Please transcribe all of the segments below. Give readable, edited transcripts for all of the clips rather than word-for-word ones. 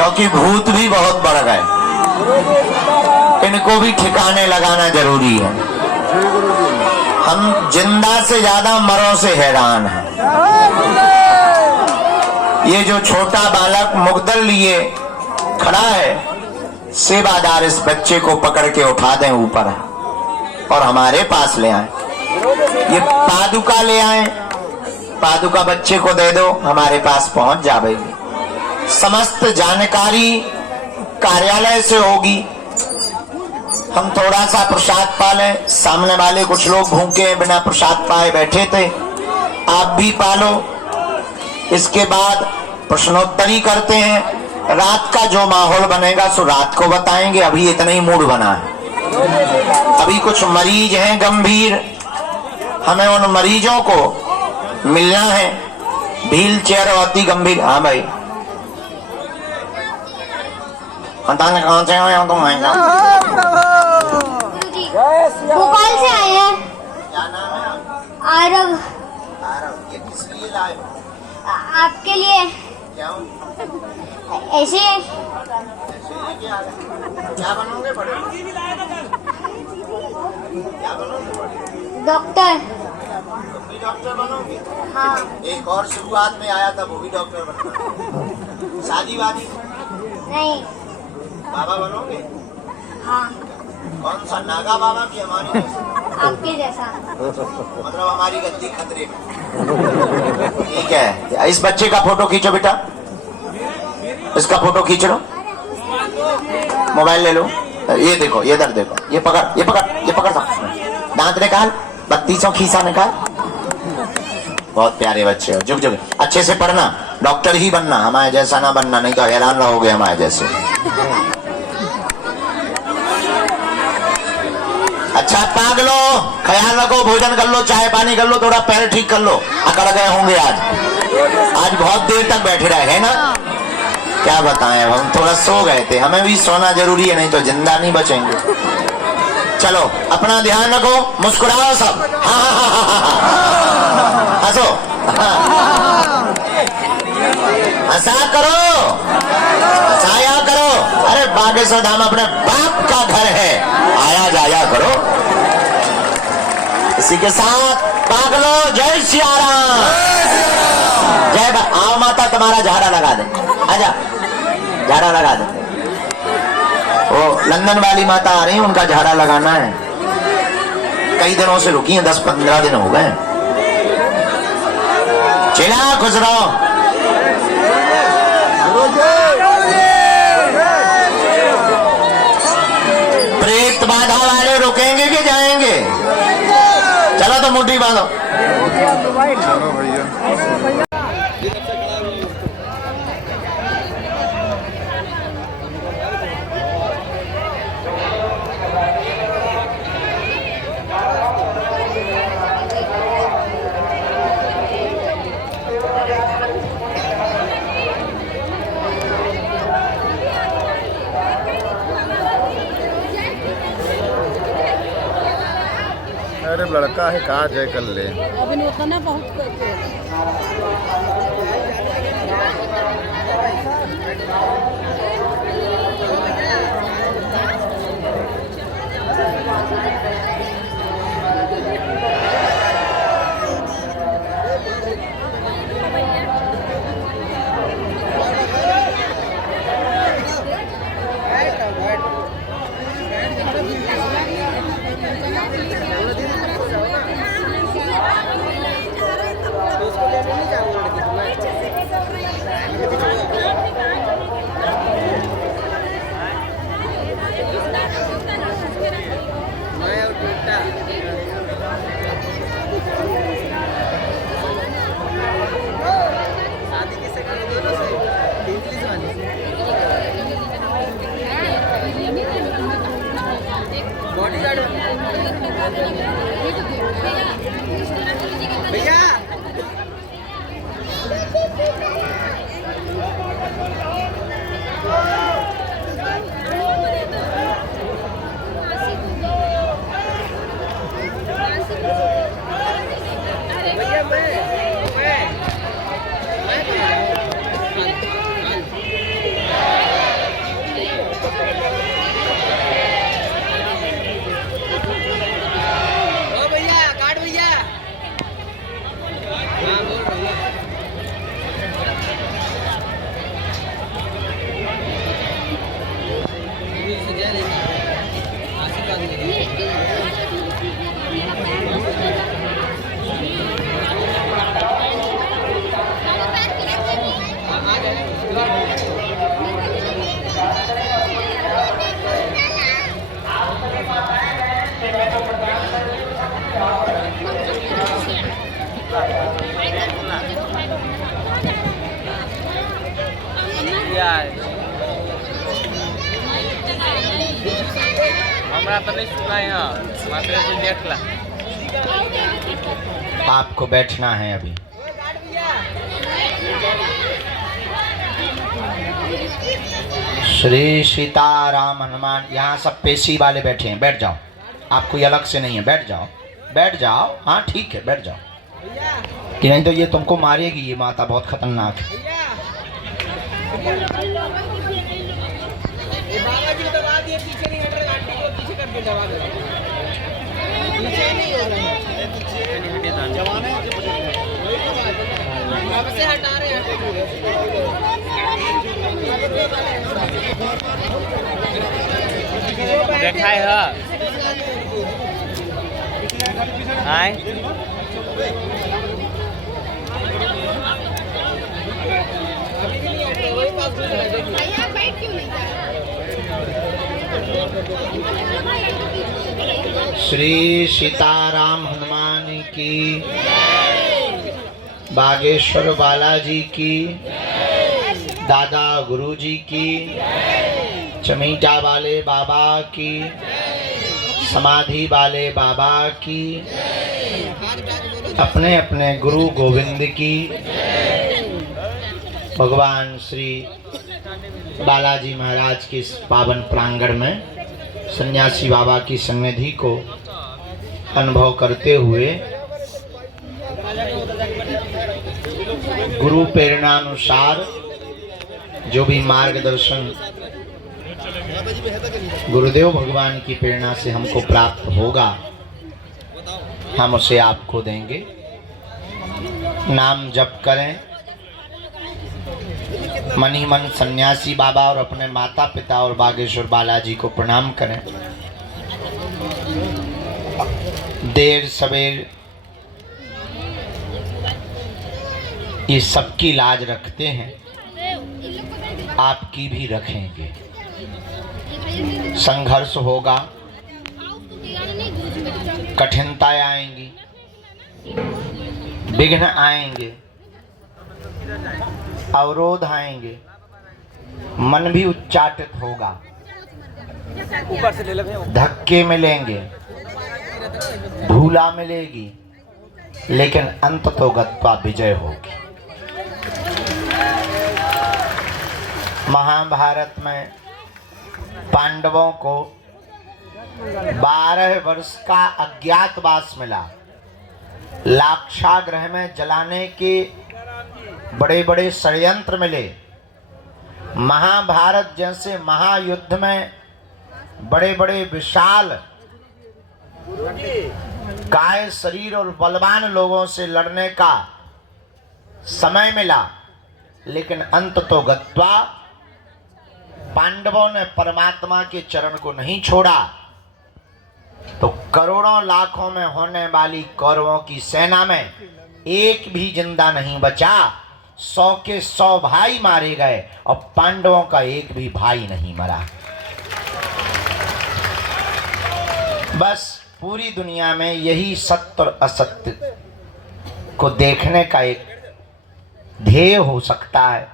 क्योंकि भूत भी बहुत बढ़ गए, इनको भी ठिकाने लगाना जरूरी है। हम जिंदा से ज्यादा मरों से हैरान हैं। ये जो छोटा बालक मुग्दर लिए खड़ा है, सेवादार इस बच्चे को पकड़ के उठा दें ऊपर और हमारे पास ले आए। ये पादुका ले आए, पादुका बच्चे को दे दो, हमारे पास पहुंच जाएगी। समस्त जानकारी कार्यालय से होगी। हम थोड़ा सा प्रसाद पा लें, सामने वाले कुछ लोग भूखे बिना प्रसाद पाए बैठे थे, आप भी पालो। इसके बाद प्रश्नोत्तरी करते हैं। रात का जो माहौल बनेगा सो रात को बताएंगे, अभी इतना ही मूड बना है। अभी कुछ मरीज हैं गंभीर, हमें उन मरीजों को मिलना है। व्हील चेयर अति गंभीर। हाँ भाई, कहाँ से आए तुम? भोपाल से आए हैं। क्या नाम है? आरव। आरव, ये किस लिए लाए हो? आपके लिए। क्या? ऐसे क्या बनोगे बड़े? क्या बनोगे बड़े? डॉक्टर। तुम भी डॉक्टर बनोगे? हाँ। एक और शुरुआत में आया था, वो भी डॉक्टर बनना। शादी वादी नहीं। बाबा बनोगे? हाँ। कौन सा, नागा बाबा की हमारी जैसा? आपके जैसा। मतलब हमारी गद्दी खतरे में। ठीक है, इस बच्चे का फोटो खींचो बेटा, इसका फोटो खींच लो, मोबाइल ले लो। ये देखो, ये इधर देखो, ये पकड़, ये पकड़, ये पकड़ सकते, दांत निकाल, 32 खीसा निकाल। बहुत प्यारे बच्चे हो, जुग जुग। अच्छे से पढ़ना, डॉक्टर ही बनना, हमारे जैसा ना बनना, नहीं तो हैरान रहोगे हमारे जैसे। अच्छा पाग लो, ख्याल रखो, भोजन कर लो, चाय पानी कर लो, थोड़ा पैर ठीक कर लो। अकड़ गए होंगे आज बहुत देर तक बैठे रहे हैं ना। क्या बताएं, हम थोड़ा सो गए थे, हमें भी सोना जरूरी है, नहीं तो जिंदा नहीं बचेंगे। चलो अपना ध्यान रखो, मुस्कुराओ सब, हंसो, हंसा करो, हंसाया करो। अरे बागेश्वर धाम अपने बाप का घर है, आया जाया करो। इसी के साथ पागलो, जय सिया राम, जय। आओ माता, तुम्हारा झाड़ा लगा दे, आजा, झाड़ा लगा दे। वो लंदन वाली माता आ रही है, उनका झाड़ा लगाना है। कई दिनों से रुकी हैं, 10-15 दिन हो गए। चला खुश रहो। प्रेत बाधा वाले रुकेंगे कि जाएंगे? चलो तो मुट्ठी बांधो। अरे लड़का है, कहा जय कर ले। अभी उतना बहुत करते हैं। तो बढ़िया है। हमरा तो नहीं सुना है, मात्र तू देख ला। आपको बैठना है अभी। श्री सीताराम हनुमान। यहाँ सब पेशी वाले बैठे हैं, बैठ जाओ। आप कोई अलग से नहीं है, बैठ जाओ, बैठ जाओ। हाँ ठीक है, बैठ जाओ। कि नहीं तो ये तुमको मारेगी, ये माता बहुत खतरनाक है। बाबा जी को दबा दिए, पीछे नहीं हट रहे, आंटी को पीछे करके दबा दे। पीछे नहीं हो रहा है, जवान है अब से हटा रहे हैं। देखा है आए श्री सीताराम हनुमान की, बागेश्वर बालाजी की, दादा गुरुजी की, चमीटा वाले बाबा की, समाधि वाले बाबा की, अपने अपने गुरु गोविंद की, भगवान श्री बालाजी महाराज के इस पावन प्रांगण में सन्यासी बाबा की सन्निधि को अनुभव करते हुए गुरु प्रेरणा अनुसार जो भी मार्गदर्शन गुरुदेव भगवान की प्रेरणा से हमको प्राप्त होगा, हम उसे आपको देंगे। नाम जप करें, मन ही मन सन्यासी बाबा और अपने माता पिता और बागेश्वर बालाजी को प्रणाम करें। देर सवेर ये सबकी लाज रखते हैं, आपकी भी रखेंगे। संघर्ष होगा, कठिनताएं आएंगी, विघ्न आएंगे, अवरोध आएंगे, मन भी उच्चाटित होगा, धक्के मिलेंगे, धूला मिलेगी, लेकिन अंत तो गत्वा विजय होगी। महाभारत में पांडवों को 12 वर्ष का अज्ञातवास मिला। लाक्षागृह में जलाने के बड़े बड़े षड्यंत्र मिले। महाभारत जैसे महायुद्ध में बड़े बड़े विशाल काय शरीर और बलवान लोगों से लड़ने का समय मिला, लेकिन अंत तो गत्वा पांडवों ने परमात्मा के चरण को नहीं छोड़ा, तो करोड़ों लाखों में होने वाली कौरवों की सेना में एक भी जिंदा नहीं बचा। 100 के 100 भाई मारे गए और पांडवों का एक भी भाई नहीं मरा। बस पूरी दुनिया में यही सत्य और असत्य को देखने का एक ध्येय हो सकता है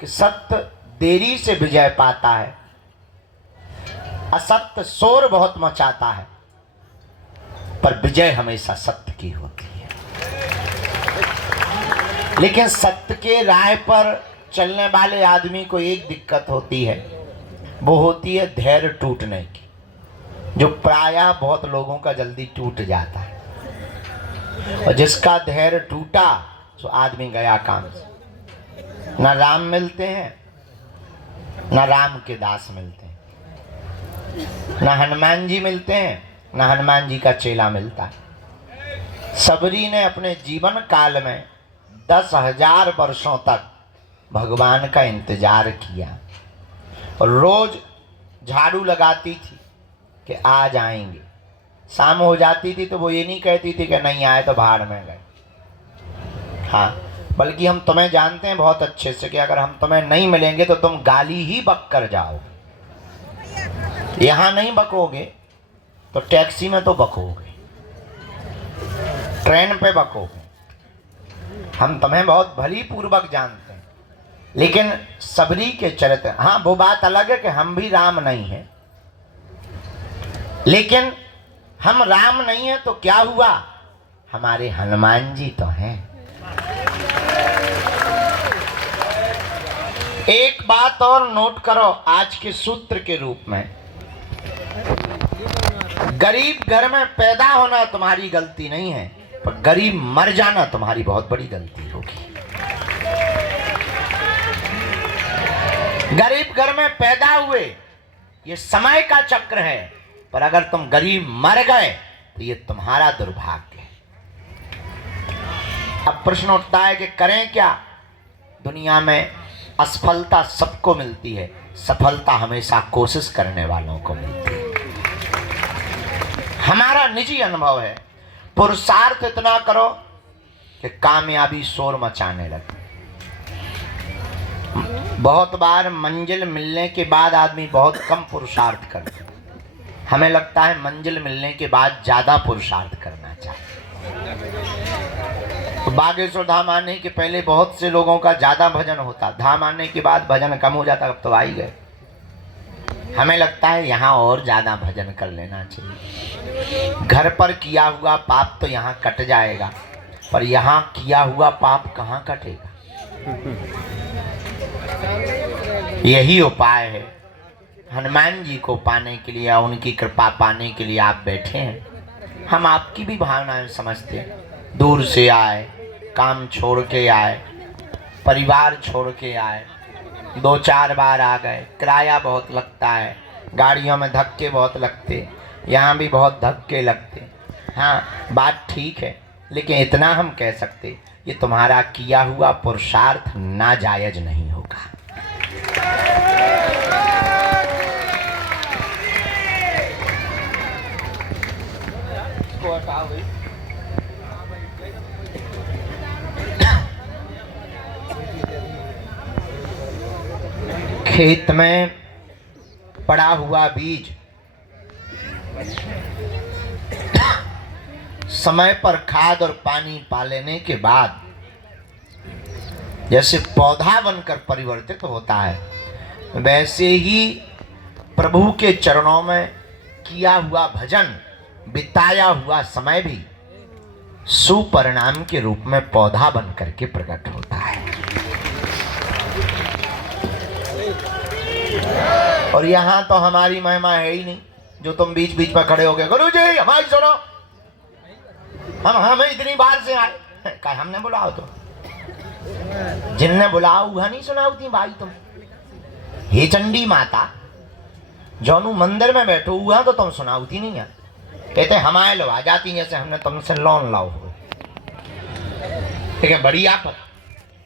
कि सत्य देरी से विजय पाता है, असत्य शोर बहुत मचाता है, पर विजय हमेशा सत्य की होती है। लेकिन सत्य के राह पर चलने वाले आदमी को एक दिक्कत होती है, वो होती है धैर्य टूटने की, जो प्रायः बहुत लोगों का जल्दी टूट जाता है। और जिसका धैर्य टूटा तो आदमी गया काम से। न राम मिलते हैं, न राम के दास मिलते हैं, न हनुमान जी मिलते हैं, न हनुमान जी का चेला मिलता है। सबरी ने अपने जीवन काल में 10,000 वर्षों तक भगवान का इंतजार किया और रोज झाड़ू लगाती थी कि आज आएंगे। शाम हो जाती थी तो वो ये नहीं कहती थी कि नहीं आए तो भाड़ में गए। हाँ, बल्कि हम तुम्हें जानते हैं बहुत अच्छे से कि अगर हम तुम्हें नहीं मिलेंगे तो तुम गाली ही बक कर जाओगे। यहाँ नहीं बकोगे तो टैक्सी में तो बकोगे, ट्रेन पे बकोगे। हम तुम्हें बहुत भली पूर्वक जानते हैं लेकिन सबरी के चरित्र, हाँ वो बात अलग है कि हम भी राम नहीं हैं, लेकिन हम राम नहीं हैं तो क्या हुआ, हमारे हनुमान जी तो हैं। एक बात और नोट करो आज के सूत्र के रूप में, गरीब घर में पैदा होना तुम्हारी गलती नहीं है, पर गरीब मर जाना तुम्हारी बहुत बड़ी गलती होगी। गरीब घर में पैदा हुए ये समय का चक्र है, पर अगर तुम गरीब मर गए तो ये तुम्हारा दुर्भाग्य है। अब प्रश्न उठता है कि करें क्या। दुनिया में असफलता सबको मिलती है, सफलता हमेशा कोशिश करने वालों को मिलती है। हमारा निजी अनुभव है, पुरुषार्थ इतना करो कि कामयाबी शोर मचाने लगे। बहुत बार मंजिल मिलने के बाद आदमी बहुत कम पुरुषार्थ करता है, हमें लगता है मंजिल मिलने के बाद ज्यादा पुरुषार्थ करना चाहिए। तो बागेश्वर धाम आने के पहले बहुत से लोगों का ज्यादा भजन होता, धाम आने के बाद भजन कम हो जाता, अब तो आ ही गए। हमें लगता है यहाँ और ज्यादा भजन कर लेना चाहिए। घर पर किया हुआ पाप तो यहाँ कट जाएगा, पर यहाँ किया हुआ पाप कहाँ कटेगा। यही उपाय है। हनुमान जी को पाने के लिए, उनकी कृपा पाने के लिए आप बैठे हैं। हम आपकी भी भावनाएं समझते हैं। दूर से आए, काम छोड़ के आए, परिवार छोड़ के आए, 2-4 बार आ गए, किराया बहुत लगता है, गाड़ियों में धक्के बहुत लगते, यहाँ भी बहुत धक्के लगते। हाँ बात ठीक है, लेकिन इतना हम कह सकते, ये तुम्हारा किया हुआ पुरुषार्थ नाजायज नहीं होगा। खेत में पड़ा हुआ बीज समय पर खाद और पानी पा लेने के बाद जैसे पौधा बनकर परिवर्तित होता है, वैसे ही प्रभु के चरणों में किया हुआ भजन, बिताया हुआ समय भी सुपरिणाम के रूप में पौधा बन करके प्रकट होता है। और यहाँ तो हमारी महिमा है ही नहीं, जो तुम बीच बीच में खड़े हो गए, गुरु जी हमारी सुनो, हम इतनी बार से आए, क्या हमने बुलाओ तो, जिनने बुलाओ वह नहीं सुनाओ थी भाई तुम। हे चंडी माता, जोनू मंदिर में बैठो हुआ तो तुम सुनाओ थी नहीं है, कहते हमारे लो आ जाती जैसे हमने तुमसे लोन लाओ हो। ठीक है, बड़ी आफत।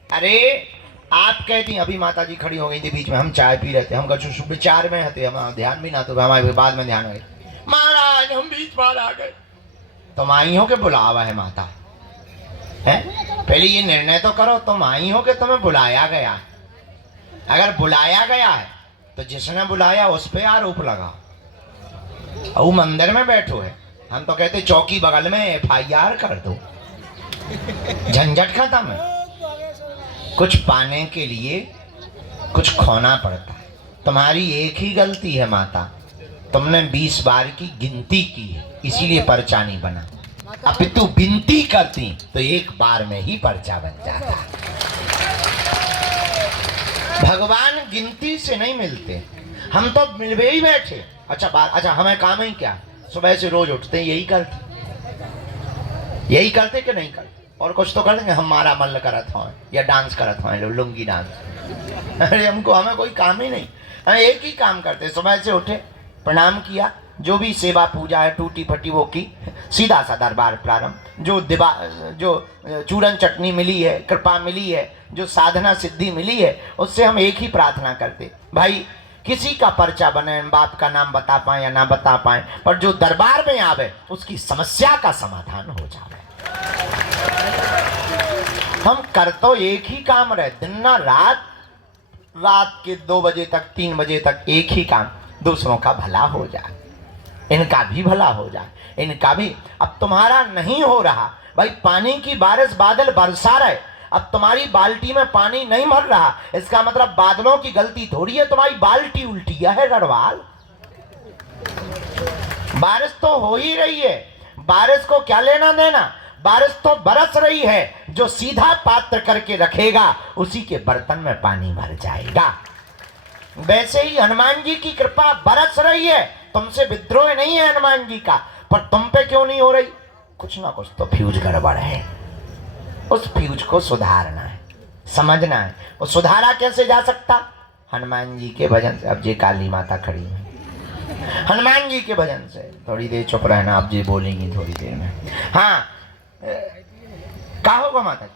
अरे आप कहती अभी माता जी खड़ी हो गई थी बीच में, हम चाय पी रहे थे, हम कुछ विचार में हते, हम ध्यान भी ना, तो हमारे बाद में ध्यान गए, महाराज हम बीच बार आ गए। तुम आई हो के बुलावा है माता है, पहले ये निर्णय तो करो, तुम आई हो कि तुम्हें बुलाया गया। अगर बुलाया गया है तो जिसने बुलाया उस पर आरोप लगा। वो मंदिर में बैठो है, हम तो कहते चौकी बगल में FIR कर दो, झंझट खत्म है। कुछ पाने के लिए कुछ खोना पड़ता है। तुम्हारी एक ही गलती है माता, तुमने 20 बार की गिनती की है, इसीलिए पर्चा नहीं बना। अब तू गिनती करती तो एक बार में ही पर्चा बन जाता। भगवान गिनती से नहीं मिलते, हम तो मिलवे ही बैठे। अच्छा हमें काम ही क्या, सुबह से रोज उठते हैं यही करते कि नहीं करते, और कुछ तो कर देंगे। हमारा मल्ल करत हो या डांस करत हो, लुंगी डांस। अरे हमें कोई काम ही नहीं, हम एक ही काम करते, सुबह से उठे, प्रणाम किया, जो भी सेवा पूजा है टूटी फटी वो की, सीधा सा दरबार प्रारंभ। जो चूरन चटनी मिली है, कृपा मिली है, जो साधना सिद्धि मिली है, उससे हम एक ही प्रार्थना करते, भाई किसी का पर्चा बने, बाप का नाम बता पाए या ना बता पाए, पर जो दरबार में आवे उसकी समस्या का समाधान हो जाए। हम कर तो एक ही काम रहे, दिन ना रात के 2 बजे तक 3 बजे तक एक ही काम, दूसरों का भला हो जाए, इनका भी भला हो जाए, इनका भी। अब तुम्हारा नहीं हो रहा भाई, पानी की बारिश बादल बरसा रहे, अब तुम्हारी बाल्टी में पानी नहीं भर रहा, इसका मतलब बादलों की गलती थोड़ी है, तुम्हारी बाल्टी उल्टी है गढ़वाल। बारिश तो हो ही रही है, बारिश को क्या लेना देना, बारिश तो बरस रही है। जो सीधा पात्र करके रखेगा उसी के बर्तन में पानी भर जाएगा। वैसे ही हनुमान जी की कृपा बरस रही है, तुमसे विद्रोह नहीं है हनुमान जी का, पर तुम पे क्यों नहीं हो रही? कुछ ना कुछ तो फ्यूज गड़बड़ है, उस फ्यूज को सुधारना है, समझना है। वो सुधारा कैसे जा सकता? हनुमान जी के भजन से। अब ये काली माता खड़ी है, हनुमान जी के भजन से। थोड़ी देर चुप रहना, अब जी बोलेंगी थोड़ी देर में। हाँ, का होगा माता जी?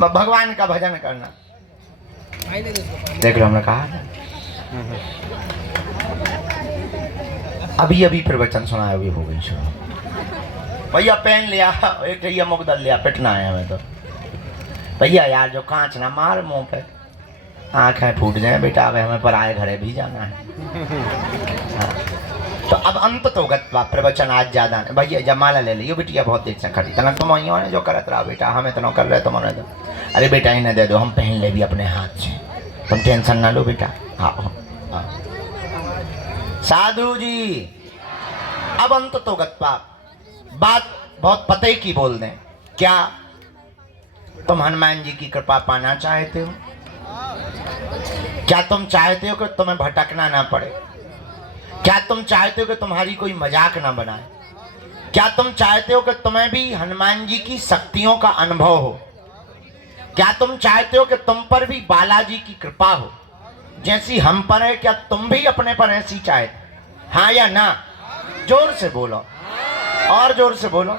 भगवान का भजन करना। देख लो, हमने कहा था अभी अभी प्रवचन सुनाया, अभी हो गई शुरू। भैया पेन लिया, एक भैया मुकदल लिया, पिटना है हमें तो। भैया यार जो कांच ना मार मुंह पे, आंखें फूट जाए बेटा, अब हमें पराए घरे भी जाना है। हाँ। तो अब अंत तो गत्वा प्रवचन आज ज्यादा है। भैया जमाला ले लियो बिटिया, बहुत देर से खड़ी तना तुम ने जो करत रहा बेटा, हमें तो न कर रहे तुमने तो। अरे बेटा इन्हें दे दो, हम पहन ले भी अपने हाथ से, तुम टेंशन ना लो बेटा। हाँ साधु जी, अब अंत तो गत्वा, बात बहुत पते की बोल दें। क्या तुम हनुमान जी की कृपा पाना चाहते हो? क्या तुम चाहते हो कि तुम्हें भटकना ना पड़े? क्या तुम चाहते हो कि तुम्हारी कोई मजाक ना बनाए? क्या तुम चाहते हो कि तुम्हें भी हनुमान जी की शक्तियों का अनुभव हो? क्या तुम चाहते हो कि तुम पर भी बालाजी की कृपा हो जैसी हम पर है? क्या तुम भी अपने पर ऐसी चाहते? हाँ या ना? जोर से बोलो, और जोर से बोलो।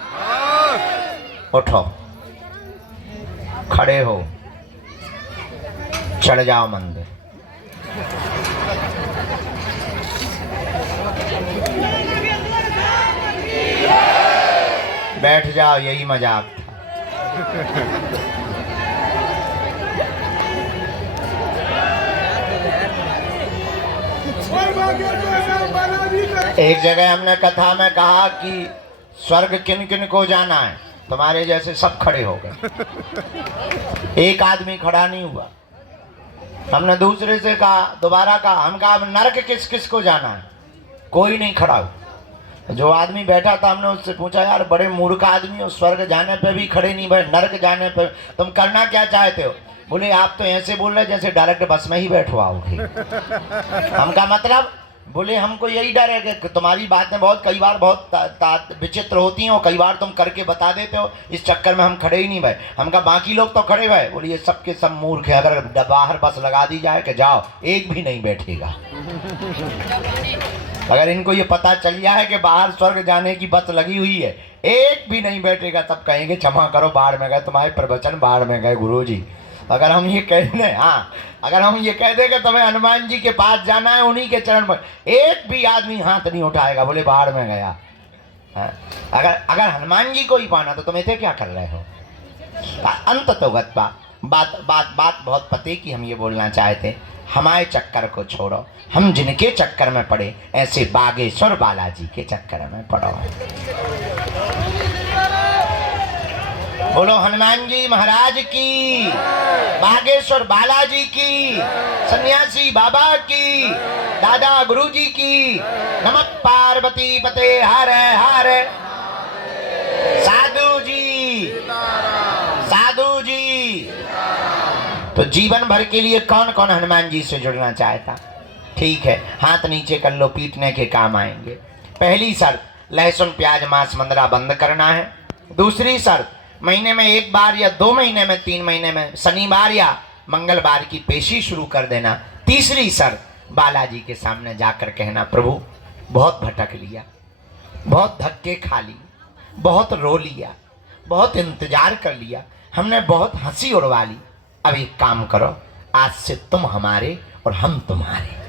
उठो, खड़े हो, चढ़ जाओ मंदिर। बैठ जाओ, यही मजाक था। एक जगह हमने कथा में कहा कि स्वर्ग किन किन को जाना है, तुम्हारे जैसे सब खड़े हो गए, एक आदमी खड़ा नहीं हुआ। हमने दूसरे से कहा, दोबारा कहा, हम कहा नरक किस किस को जाना है, कोई नहीं खड़ा हुआ। जो आदमी बैठा था हमने उससे पूछा, यार बड़े मूर्ख आदमी हो, स्वर्ग जाने पे भी खड़े नहीं भाई, नरक जाने पे तुम करना क्या चाहते हो? बोले आप तो ऐसे बोल रहे जैसे डायरेक्ट बस में ही बैठवाओगे। हमका मतलब, बोले हमको यही डर है कि तुम्हारी बातें बहुत कई बार बहुत विचित्र होती हैं और कई बार तुम करके बता देते हो, इस चक्कर में हम खड़े ही नहीं भाई। हमका बाकी लोग तो खड़े भाई। बोले ये सब के सब मूर्ख है, अगर बाहर बस लगा दी जाए कि जाओ, एक भी नहीं बैठेगा। अगर इनको ये पता चल गया है कि बाहर स्वर्ग जाने की बस लगी हुई है, एक भी नहीं बैठेगा। सब कहेंगे क्षमा करो, बाढ़ में गए, तुम्हारे प्रवचन बाढ़ में गए गुरुजी। अगर हम ये कह दें, हाँ अगर हम ये कह दें कि तुम्हें हनुमान जी के पास जाना है, उन्हीं के चरण पर, एक भी आदमी हाथ नहीं उठाएगा, बोले बाढ़ में गया। अगर हनुमान जी को ही पाना तो तुम इसे क्या कर रहे हो? अंत तो गत्वा, बात बात बात बहुत पते की हम ये बोलना चाहते, हमारे चक्कर को छोड़ो, हम जिनके चक्कर में पड़े ऐसे बागेश्वर बालाजी के चक्कर में पड़ो। बोलो हनुमान जी महाराज की, बागेश्वर बालाजी की, सन्यासी बाबा की, दादा गुरुजी की। नमः पार्वती पते हर हर। साधु जी, साधु जी। तो जीवन भर के लिए कौन कौन हनुमान जी से जुड़ना चाहता? ठीक है, हाथ नीचे कर लो, पीटने के काम आएंगे। पहली शर्त, लहसुन प्याज मांस मंदरा बंद करना है। दूसरी शर्त, महीने में एक बार या 2 महीने में 3 महीने में शनिवार या मंगलवार की पेशी शुरू कर देना। तीसरी शर्त, बालाजी के सामने जाकर कहना, प्रभु बहुत भटक लिया, बहुत धक्के खा लिए, बहुत रो लिया, बहुत इंतजार कर लिया, हमने बहुत हंसी उड़वा ली। अब एक काम करो, आज से तुम हमारे और हम तुम्हारे।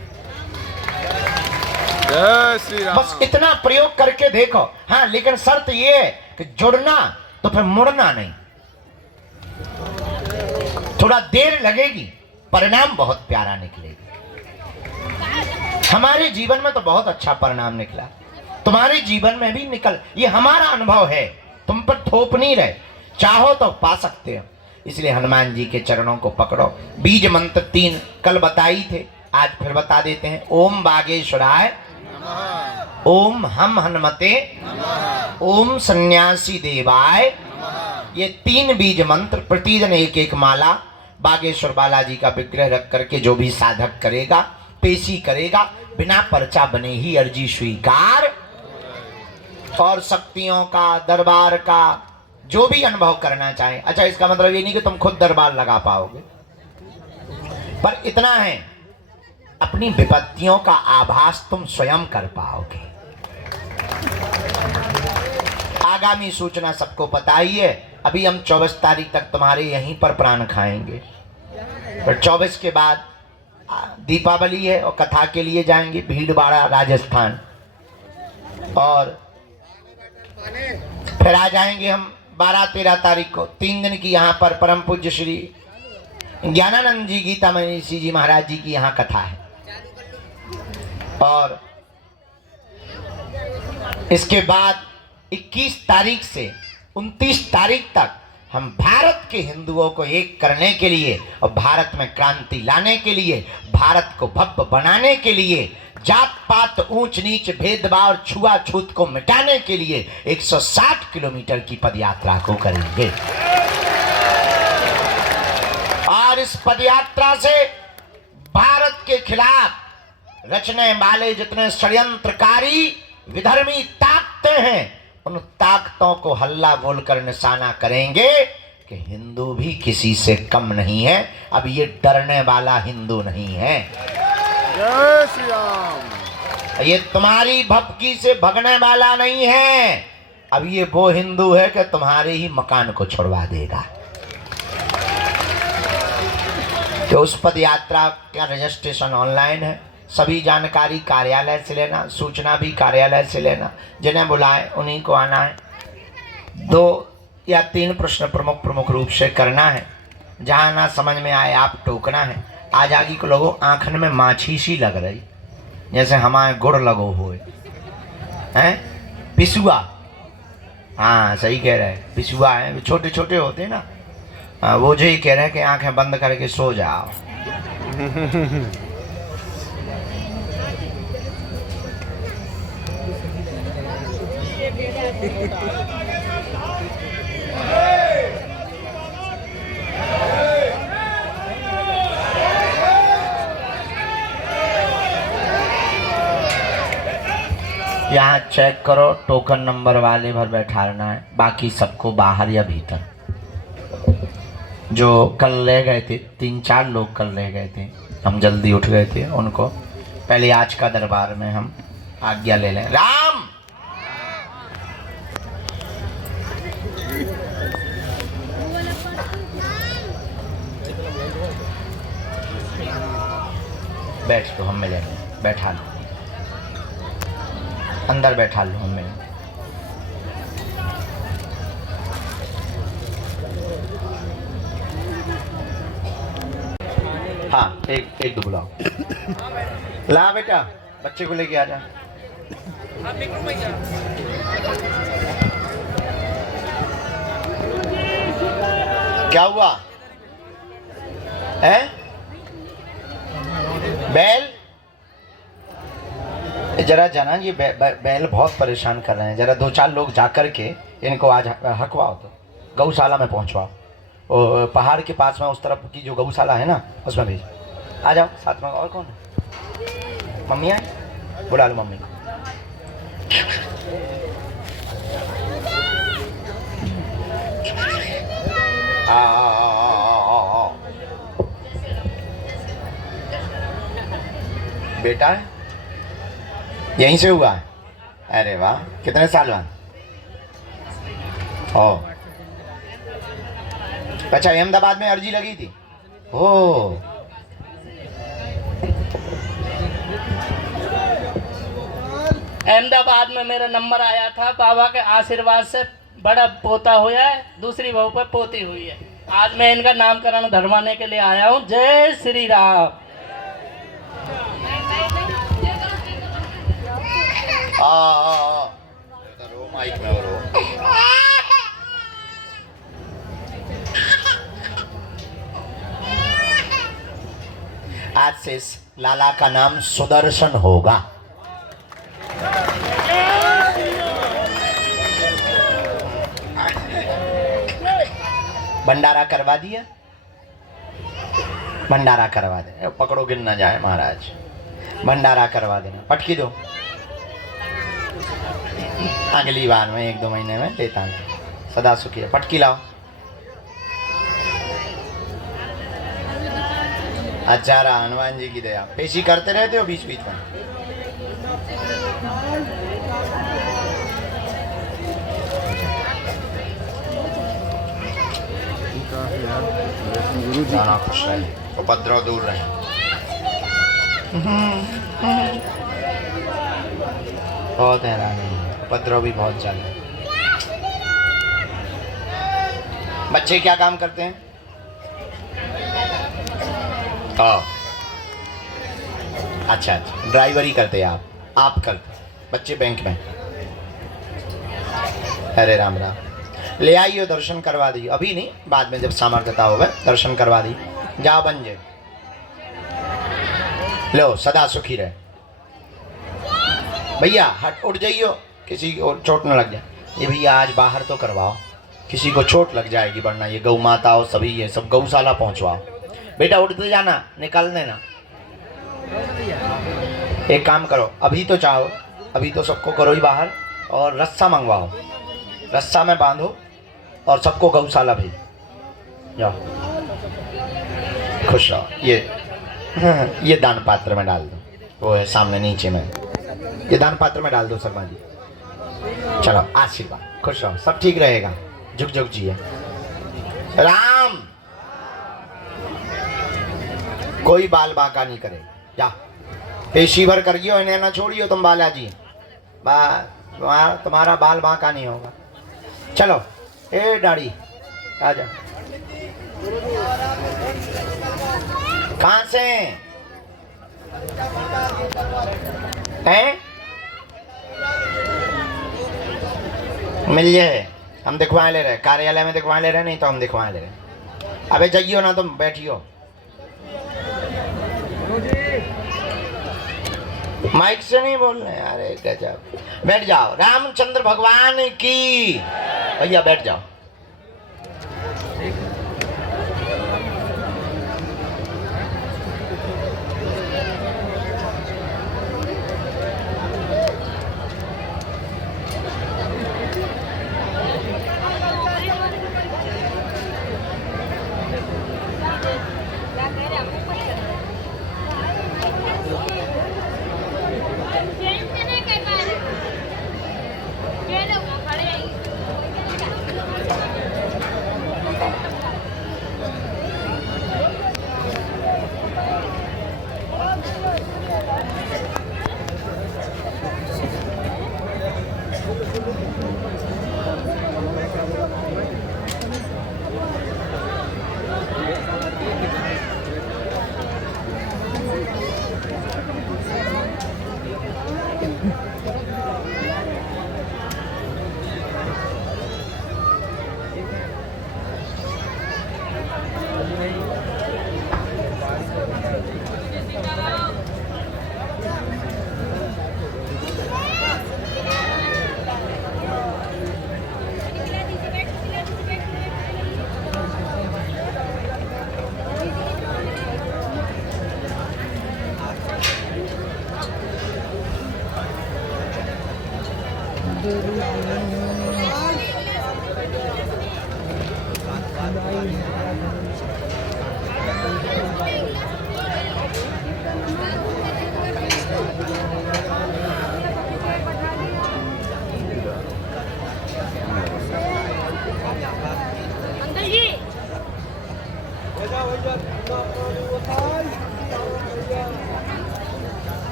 बस इतना प्रयोग करके देखो। हाँ, लेकिन शर्त ये है कि जुड़ना तो फिर मुड़ना नहीं। थोड़ा देर लगेगी, परिणाम बहुत प्यारा निकलेगा। हमारे जीवन में तो बहुत अच्छा परिणाम निकला, तुम्हारे जीवन में भी निकल। ये हमारा अनुभव है, तुम पर थोप नहीं रहे। चाहो तो पा सकते हो, इसलिए हनुमान जी के चरणों को पकड़ो। बीज मंत्र 3 कल बताई थे, आज फिर बता देते हैं। ओम बागेश्वराय, ओम हम हनुमते, ओम सन्यासी देवाय। ये 3 बीज मंत्र प्रतिदिन एक एक माला बागेश्वर बालाजी का विग्रह रख करके जो भी साधक करेगा, पेशी करेगा, बिना पर्चा बने ही अर्जी स्वीकार। और शक्तियों का, दरबार का जो भी अनुभव करना चाहे। अच्छा, इसका मतलब ये नहीं कि तुम खुद दरबार लगा पाओगे, पर इतना है अपनी विपत्तियों का आभास तुम स्वयं कर पाओगे। आगामी सूचना सबको पता ही है। अभी हम 24 तारीख तक तुम्हारे यहीं पर प्राण खाएंगे, पर 24 के बाद दीपावली है और कथा के लिए जाएंगे भीलवाड़ा राजस्थान, और फिर आ जाएंगे हम 12-13 तारीख को। 3 दिन की यहाँ पर परम पूज्य श्री ज्ञानानंद जी गीता मनीषी जी महाराज जी की यहाँ कथा है। और इसके बाद 21 तारीख से 29 तारीख तक हम भारत के हिंदुओं को एक करने के लिए और भारत में क्रांति लाने के लिए, भारत को भव्य बनाने के लिए, जात पात ऊंच नीच भेदभाव और छुआछूत को मिटाने के लिए 160 किलोमीटर की पदयात्रा को करेंगे। और इस पदयात्रा से भारत के खिलाफ रचने वाले जितने षड्यंत्रकारी विधर्मी ताकतें हैं, उन ताकतों को हल्ला बोलकर निशाना करेंगे कि हिंदू भी किसी से कम नहीं है। अब ये डरने वाला हिंदू नहीं है। जय श्री राम। ये तुम्हारी भपकी से भगने वाला नहीं है। अब ये वो हिंदू है कि तुम्हारे ही मकान को छुड़वा देगा। तो उस पद यात्रा का रजिस्ट्रेशन ऑनलाइन है। सभी जानकारी कार्यालय से लेना, सूचना भी कार्यालय से लेना। जिन्हें बुलाए उन्हीं को आना है। 2 या 3 प्रश्न प्रमुख रूप से करना है। जहाँ ना समझ में आए आप टोकना है। आज आगे को लोगों आँखन में माछी सी लग रही, जैसे हमारे गुड़ लगो हुए हैं। पिसुआ, हाँ सही कह रहे हैं, पिसुआ है, छोटे छोटे होते हैं ना। वो जो ही कह रहे हैं कि आंखें बंद करके सो जाओ। यहाँ चेक करो, टोकन नंबर वाले भर बैठाना है, बाकी सबको बाहर या भीतर। जो कल ले गए थे, 3-4 लोग कल ले गए थे, हम जल्दी उठ गए थे, उनको पहले आज का दरबार में हम आज्ञा ले लें। राम बैठ लो, हम मिलेंगे। बैठा लो, अंदर बैठा लो, हम मिलेंगे। हाँ, एक दो बुलाओ। ला बेटा, बच्चे को लेके आ जा। क्या हुआ है? बैल जरा जाना, ये बैल बहुत परेशान कर रहे हैं। जरा 2-4 लोग जाकर के इनको आज हकवाओ, तो गौशाला में पहुंचवाओ। और पहाड़ के पास में उस तरफ की जो गौशाला है ना, उसमें भेज। आ जाओ साथ में। और कौन है? मम्मी आए, बुला लो मम्मी को। बेटा है, यहीं से हुआ है? अरे वाह, कितने साल बाद? ओ अच्छा, अहमदाबाद में अर्जी लगी थी। ओ अहमदाबाद में मेरा नंबर आया था। बाबा के आशीर्वाद से बड़ा पोता हुआ है, दूसरी बहू पर पोती हुई है। आज मैं इनका नामकरण धरवाने के लिए आया हूँ। जय श्री राम। आज से इस लाला का नाम सुदर्शन होगा। भंडारा करवा दिया, भंडारा करवा दे, पकड़ो गिन ना जाए महाराज, भंडारा करवा देना। पटकी दो, अगली बार में 1-2 महीने में देता हूँ। सदा सुखी है। पटकी लाओ। अच्छा रहा, हनुमान जी की दया। पेशी करते रहते हो बीच बीच में? जाना खुश रहे, उपद्रव दूर रहे। बहुत हैरान है, उपद्रव भी बहुत ज्यादा। बच्चे क्या काम करते हैं? अच्छा, ड्राइवरी करते हैं आप करते, बच्चे बैंक में। अरे राम राम। ले आइए, दर्शन करवा दी। अभी नहीं, बाद में जब सामर्थ्यता होगा दर्शन करवा दी। जाओ बन जाए, लो सदा सुखी रहे। भैया हट उठ जाइयो, किसी को चोट न लग जाए। ये भैया आज बाहर तो करवाओ, किसी को चोट लग जाएगी, वरना ये गौ माताओं सभी ये सब गौशाला पहुंचवाओ। बेटा उठते जाना, निकाल देना। एक काम करो, अभी तो चाहो, अभी तो सबको करो ही बाहर, और रस्सा मंगवाओ, रस्सा में बांधो और सबको गौशाला भेज जाओ। खुश रहो। ये दान पात्र में डाल दो, वो है सामने नीचे में, ये दान पात्र में डाल दो शर्मा जी। चलो आशीर्वाद, खुश रहो, सब ठीक रहेगा। झुक झुक जिए। राम कोई बाल बांका नहीं करे। जा पेशी भर कर गियो, इन्हें ना छोड़ियो तुम बालाजी, तुम्हारा बाल बांका नहीं होगा। चलो ए दाढ़ी आ जा। कहाँ से हैं? मिल जाए, हम दिखवा ले रहे, कार्यालय में दिखवा ले रहे, नहीं तो हम दिखवा ले रहे। अबे जाइयो ना, तुम बैठियो, माइक से नहीं बोल रहे। अरे गजब। बैठ जाओ। रामचंद्र भगवान की। भैया बैठ जाओ।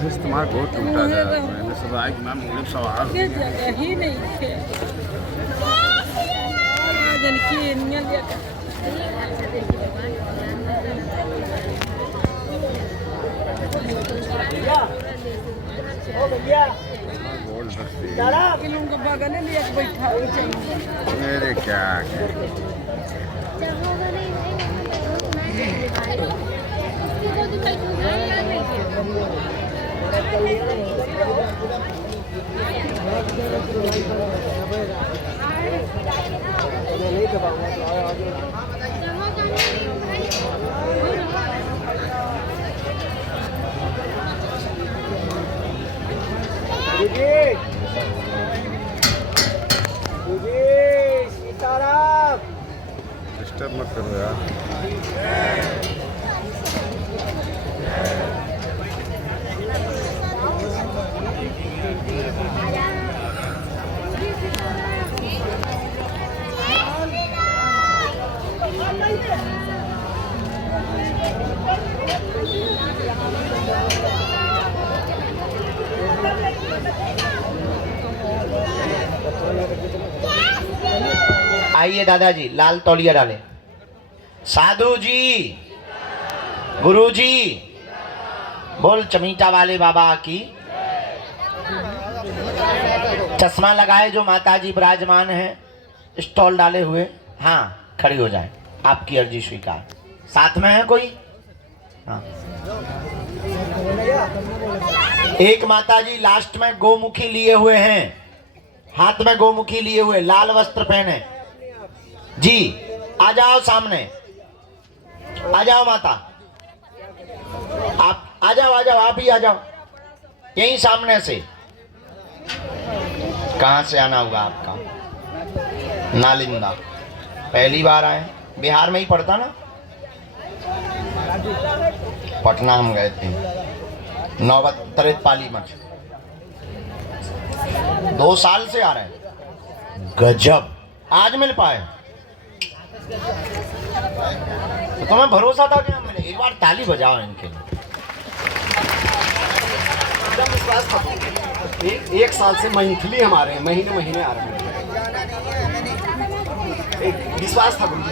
इस्तेमाल बहुत टूटा था। मैंने सब आज मैम मुझे सवाल जगह ही नहीं है। लेकिन उनको बगल लिया के बैठा चाहिए। मेरे क्या डिस्टर्ब मत करो यार। आइए दादाजी, लाल तौलिया डाले। साधु जी, गुरु जी, बोल चमीटा वाले बाबा की। चश्मा लगाए जो माताजी विराजमान हैं, स्टॉल डाले हुए, हाँ खड़ी हो जाए, आपकी अर्जी स्वीकार। साथ में है कोई? हाँ। एक माताजी लास्ट में गोमुखी लिए हुए हैं, हाथ में गोमुखी लिए हुए, लाल वस्त्र पहने जी। आ जाओ सामने, आ जाओ माता, आप आ जाओ, आ जाओ, आप ही आ जाओ, यहीं सामने से। कहाँ से आना हुआ आपका? नालंदा। पहली बार आए? बिहार में ही पड़ता ना? पटना हम गए थे, नौबत तरेत पाली मठ। 2 साल से आ रहे हैं। गजब, आज मिल पाए तो तुम्हें भरोसा था कि हम मिले। एक बार ताली बजाओ इनके लिए। एकदम विश्वास था। एक साल से मंथली हम आ रहे हैं, महीने महीने आ रहे हैं। एक विश्वास था गुरु जी,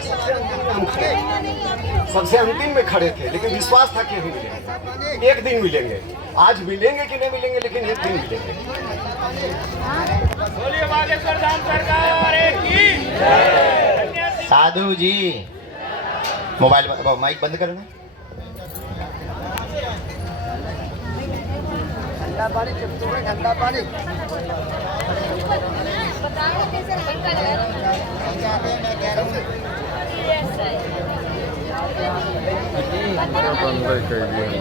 सबसे अंतिम में खड़े थे, लेकिन विश्वास था कि हम मिलेंगे, एक दिन मिलेंगे। आज मिलेंगे कि नहीं मिलेंगे, लेकिन एक दिन मिलेंगे। बोलिए बागेश्वर धाम सरकार की। साधु जी, मोबाइल माइक बंद करना। ठंडा पानी बंद कर दिया।